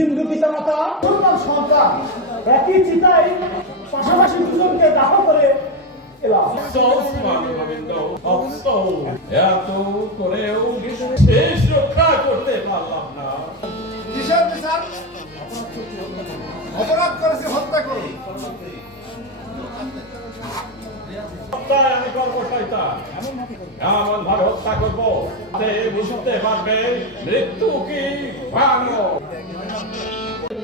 হিন্দু পিতামাতা মুসলমান সন্তান একই চিতায় পাশাপাশি দুজনকে দাহ করে এত করেও শেষ রক্ষা করতে পারলাম না। অপরাধ করেছে হত্যা হত্যায় আমি করব শয়তান। এমন ভাবে হত্যা করব বুঝতে পারবে মৃত্যু কি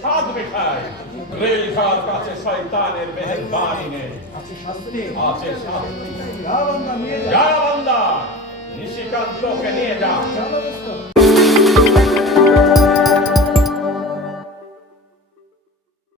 স্বাদ মেটায় রেলখার কাছে শয়তানের মেহেরবানি নেই আছে শাস্তি। যা বান্দা নিশিকান্তকে নিয়ে যা